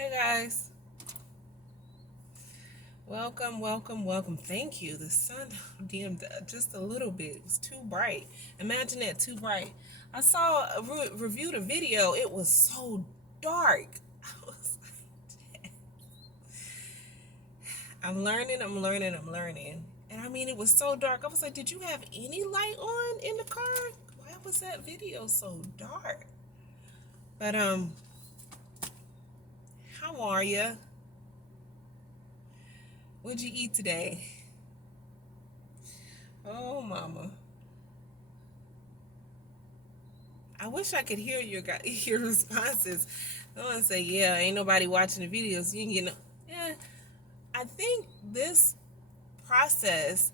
Hey guys, welcome. Thank you. The sun dimmed just a little bit. It was too bright. Imagine that, too bright. I saw reviewed a video. It was so dark. I was like, I'm learning. And I mean, it was so dark. I was like, did you have any light on in the car? Why was that video so dark? But how are you? What'd you eat today? Oh, mama. I wish I could hear your responses. I want to say, yeah, ain't nobody watching the videos. You can get no. Yeah, I think this process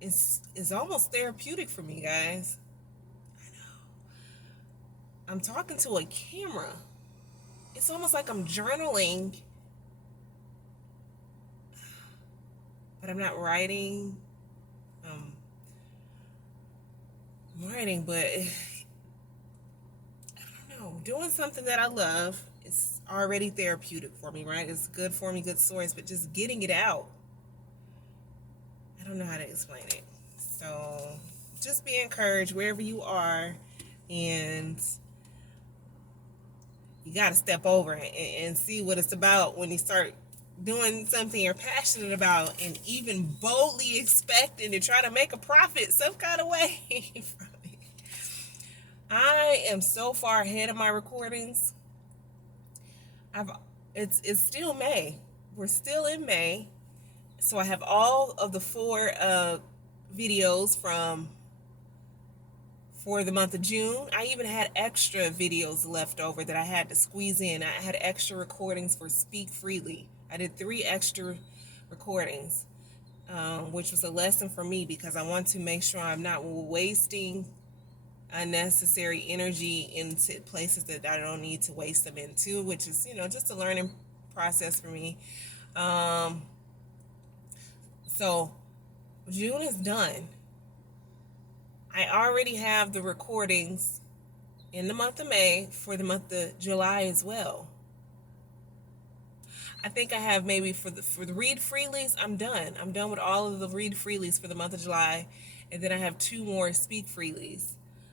is almost therapeutic for me, guys. I know. I'm talking to a camera. It's almost like I'm journaling, but I'm not writing. Um, I'm writing, but I don't know. Doing something that I love is already therapeutic for me, right? It's good for me, good stories, but just getting it out, I don't know how to explain it. So just be encouraged wherever you are, and you got to step over and see what it's about when you start doing something you're passionate about and even boldly expecting to try to make a profit some kind of way from it. I am so far ahead of my recordings. I've it's still May. We're still in May. So I have all of the four videos from for the month of June. I even had extra videos left over that I had to squeeze in. I had extra recordings for Speak Freely. I did 3 extra recordings, which was a lesson for me because I want to make sure I'm not wasting unnecessary energy into places that I don't need to waste them into, which is, just a learning process for me. So June is done. I already have the recordings in the month of May for the month of July as well. I think I have maybe for the read freelies, I'm done. I'm done with all of the read freelies for the month of July, and then I have 2 more speak freelies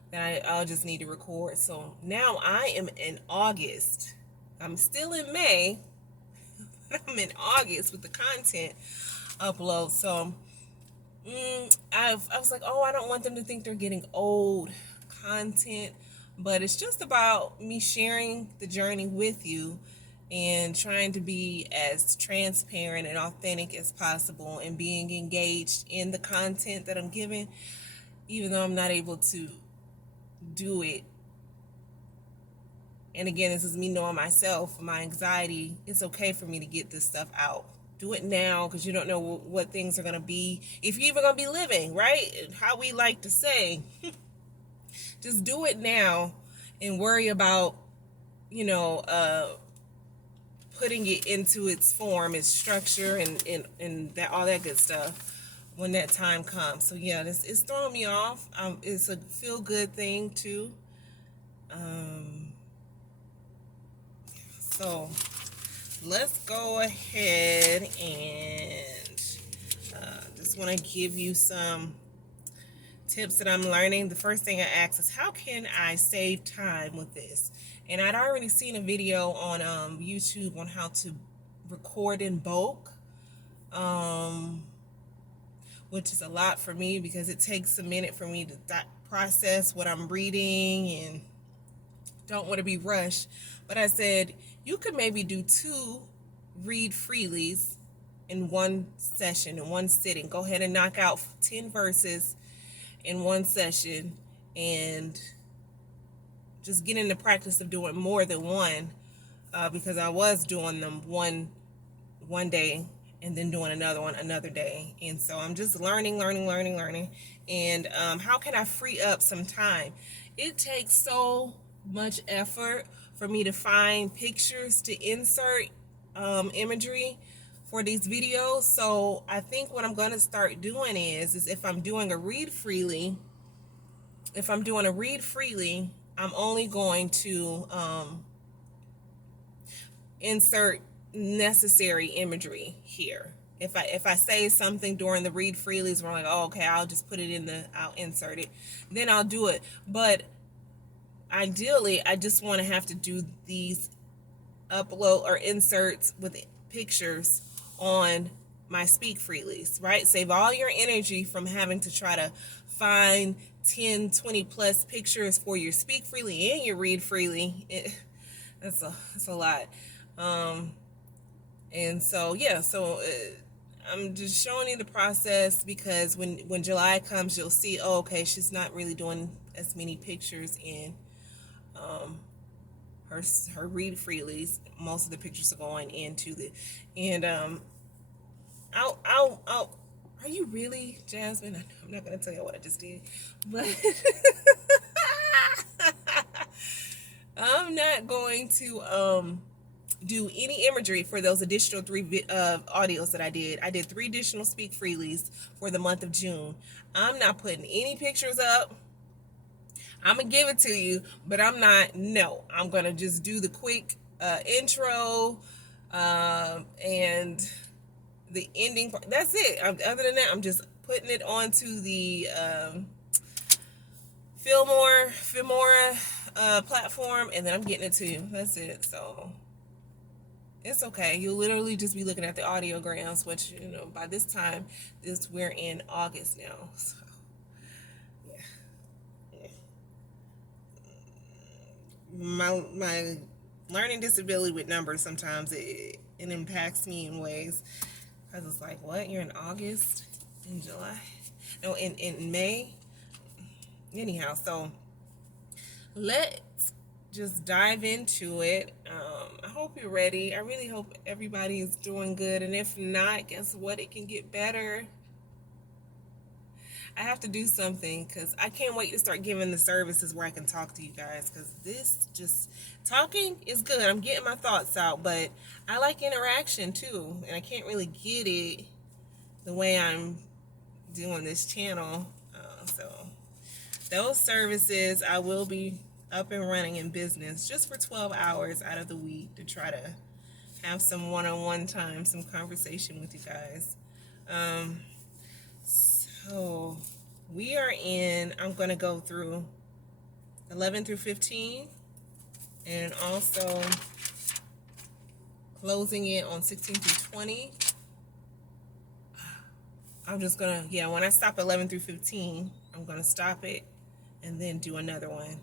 that I'll just need to record. So now I am in August. I'm still in May, but I'm in August with the content upload. So I was like, oh, I don't want them to think they're getting old content, but it's just about me sharing the journey with you and trying to be as transparent and authentic as possible and being engaged in the content that I'm giving, even though I'm not able to do it. And again, this is me knowing myself, my anxiety. It's okay for me to get this stuff out. Do it now because you don't know what things are going to be, if you're even going to be living, right? How we like to say, just do it now and worry about, you know, putting it into its form, its structure, and that all that good stuff when that time comes. So yeah, it's throwing me off. It's a feel good thing too. So let's go ahead and just want to give you some tips that I'm learning. The first thing I asked is, how can I save time with this? And I'd already seen a video on YouTube on how to record in bulk, which is a lot for me because it takes a minute for me to process what I'm reading and don't want to be rushed. But I said, you could maybe do 2 read freelies in one session, in one sitting. Go ahead and knock out 10 verses in one session and just get in the practice of doing more than one, because I was doing them one day and then doing another one another day. And so I'm just learning. And how can I free up some time? It takes so much effort for me to find pictures to insert imagery for these videos. So I think what I'm going to start doing is if I'm doing a read freely, I'm only going to insert necessary imagery here. If I say something during the read freelies, we're like, oh, okay, I'll insert it, then I'll do it. But ideally, I just want to have to do these upload or inserts with pictures on my speak freelies, right? Save all your energy from having to try to find 10, 20 plus pictures for your speak freely and your read freely. That's a lot. And so, yeah, I'm just showing you the process because when July comes, you'll see, oh, okay, she's not really doing as many pictures in her read freelies. Most of the pictures are going into and I'll are you really, Jasmine? I'm not gonna tell you what I just did, but I'm not going to do any imagery for those additional 3 audios that I did. I did 3 additional speak freelies for the month of June. I'm not putting any pictures up. I'm gonna give it to you, but I'm gonna just do the quick intro and the ending part. That's it. Other than that, I'm just putting it onto the Filmora platform, and then I'm getting it to you. That's it. So it's okay. You'll literally just be looking at the audiograms, which, by this time, we're in August now. So, yeah. My learning disability with numbers, sometimes it impacts me in ways, because it's like, what? You're in August? In July? No, in May? Anyhow, so let's just dive into it. I hope you're ready. I really hope everybody is doing good. And if not, guess what? It can get better. I have to do something because I can't wait to start giving the services where I can talk to you guys, because this just talking is good. I'm getting my thoughts out, but I like interaction too, and I can't really get it the way I'm doing this channel. So those services, I will be up and running in business just for 12 hours out of the week to try to have some one-on-one time, some conversation with you guys. So we are I'm going to go through 11 through 15 and also closing it on 16 through 20. I'm just going to, when I stop 11 through 15, I'm going to stop it and then do another one.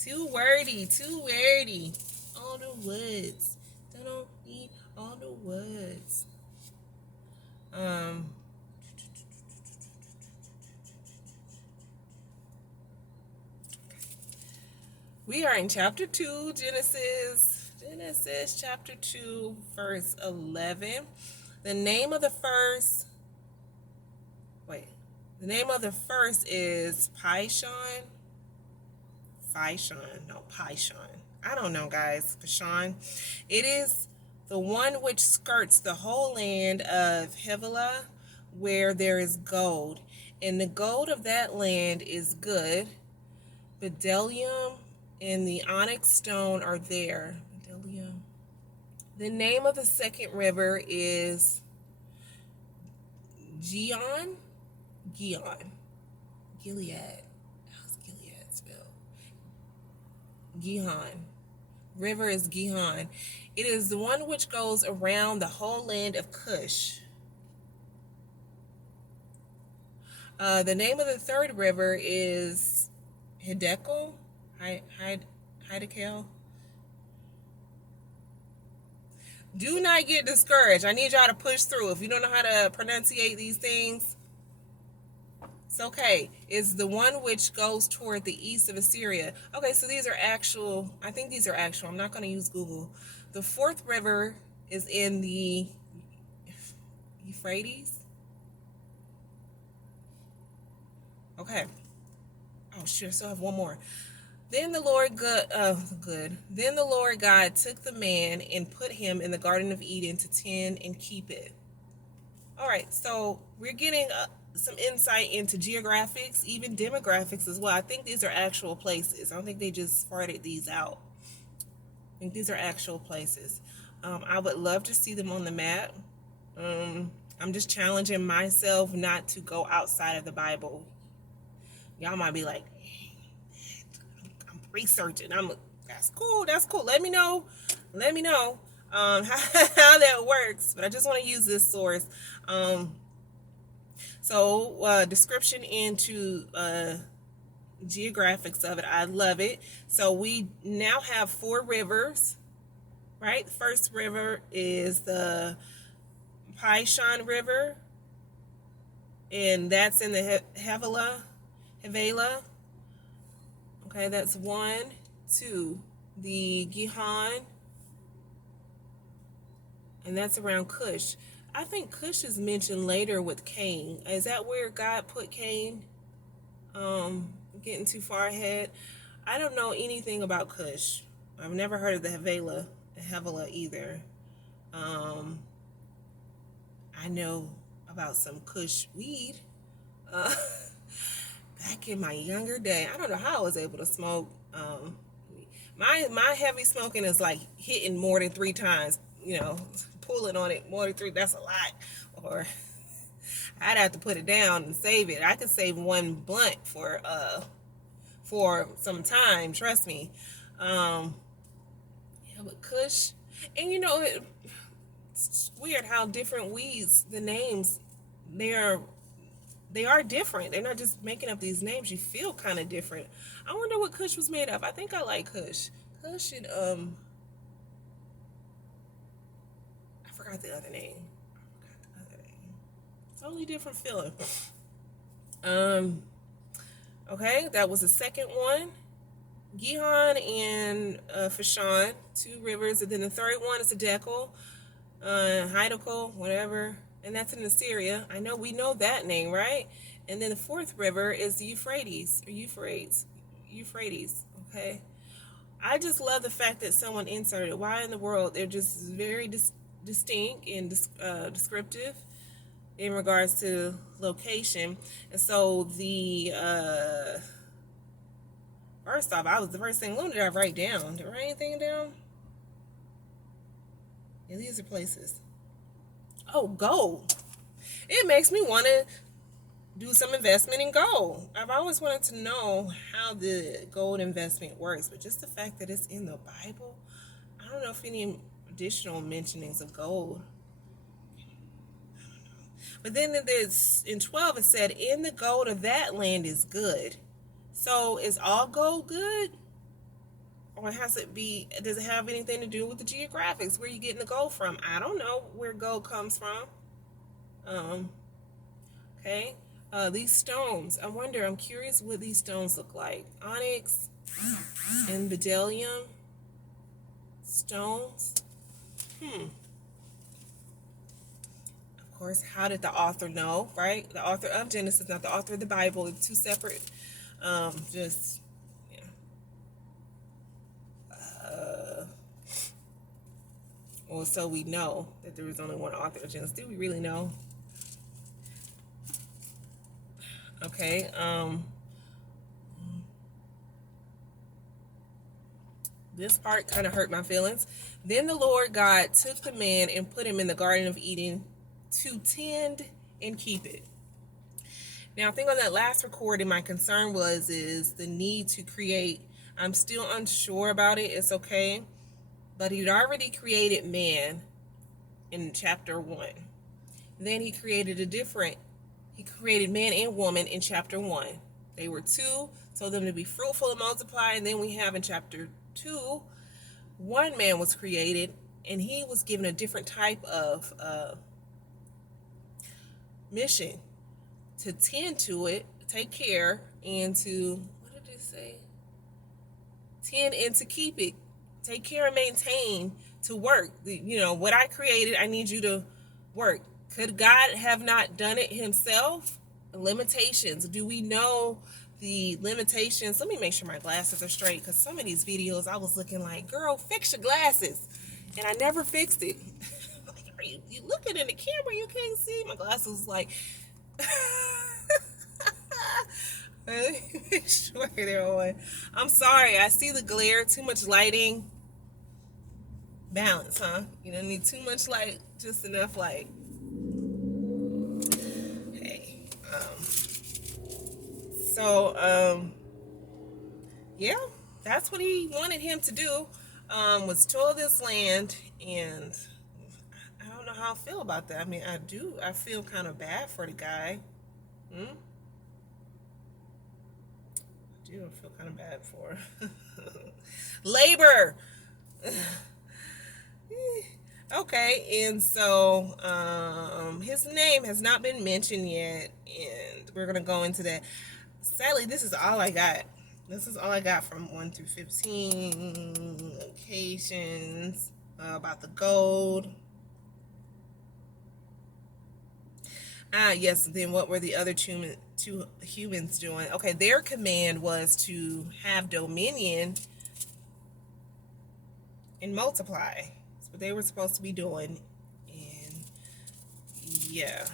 Too wordy. All the words. Don't need all the words. We are in chapter 2, Genesis chapter 2, verse 11. The name of the first is Pishon. I don't know, guys. Pishon. It is the one which skirts the whole land of Havilah, where there is gold. And the gold of that land is good. Bdellium and the onyx stone are there. Bdellium. The name of the second river is Gilead. How's Gilead spelled? Gihon. River is Gihon. It is the one which goes around the whole land of Cush. The name of the third river is Hiddekel. Hiddekel. Do not get discouraged. I need y'all to push through. If you don't know how to pronunciate these things, it's okay. It's the one which goes toward the east of Assyria. Okay, so these are actual. I think these are actual. I'm not going to use Google. The fourth river is in the Euphrates. Okay. Oh, sure. So I have one more. Then the Lord Then the Lord God took the man and put him in the Garden of Eden to tend and keep it. All right, so we're getting some insight into geographics, even demographics as well. I think these are actual places. I don't think they just farted these out. I think these are actual places. I would love to see them on the map. I'm just challenging myself not to go outside of the Bible. Y'all might be like, I'm researching. That's cool. That's cool. Let me know. Let me know how that works. But I just want to use this source. Description into geographics of it. I love it. So we now have 4 rivers, right? The first river is the Pishon River, and that's in the Havilah. Okay, that's 1, 2. The Gihon, and that's around Cush. I think Cush is mentioned later with Cain. Is that where God put Cain? Getting too far ahead. I don't know anything about Cush. I've never heard of the Havilah either. I know about some Kush weed. Back in my younger day, I don't know how I was able to smoke. My heavy smoking is like hitting more than 3 times. Pulling on it more than 3. That's a lot. Or I'd have to put it down and save it. I could save 1 blunt for some time. Trust me. But Kush, and it's weird how different weeds, the names, they are different. They're not just making up these names. You feel kind of different. I wonder what Kush was made of. I think I like Kush. Kush and I forgot the other name. Totally different feeling. Okay, that was the second one. Gihon and Fishon, 2 rivers, and then the third one is the Dekel, Hiddekel, whatever, and that's in Assyria. We know that name, right? And then the 4th river is the Euphrates. Okay. I just love the fact that someone inserted. Why in the world? They're just very distinct and descriptive in regards to location. And so the first off, the first thing, what did I write down? Did I write anything down? Yeah, these are places. Oh, gold. It makes me want to do some investment in gold. I've always wanted to know how the gold investment works, but just the fact that it's in the Bible, I don't know if any additional mentionings of gold. But then in 12 it said, in the gold of that land is good. So is all gold good? Or does it have anything to do with the geographics? Where are you getting the gold from? I don't know where gold comes from. Okay. These stones, I'm curious what these stones look like. Onyx and bdellium stones. Of course, how did the author know, right? The author of Genesis, not the author of the Bible. It's 2 separate, well, so we know that there is only one author of Genesis. Do we really know? Okay. This part kind of hurt my feelings. Then the Lord God took the man and put him in the Garden of Eden to tend and keep it. Now, I think on that last recording, my concern is the need to create. I'm still unsure about it. It's okay. But he'd already created man in chapter 1. Then he created he created man and woman in chapter 1. They were 2, told them to be fruitful and multiply. And then we have in chapter 2, 1 man was created, and he was given a different type of mission to tend to it, take care, and to, what did it say? Tend and to keep it. Take care and maintain, to work. What I created, I need you to work. Could God have not done it himself? Limitations. Do we know the limitations? Let me make sure my glasses are straight, because some of these videos I was looking like, girl, fix your glasses. And I never fixed it. Like, are you looking in the camera? You can't see. My glasses like... Make sure they're on. I'm sorry. I see the glare. Too much lighting. Balance, huh? You don't need too much light, just enough light. Hey, so yeah, that's what he wanted him to do. Was told this land, and I don't know how I feel about that. I mean, I feel kind of bad for the guy. Hmm? I do feel kind of bad for labor. Okay, and so his name has not been mentioned yet, and we're gonna go into that. Sadly, this is all I got. This is all I got from 1 through 15 locations about the gold. Ah, yes. Then what were the other two humans doing? Okay, their command was to have dominion and multiply. That's what they were supposed to be doing. And yeah.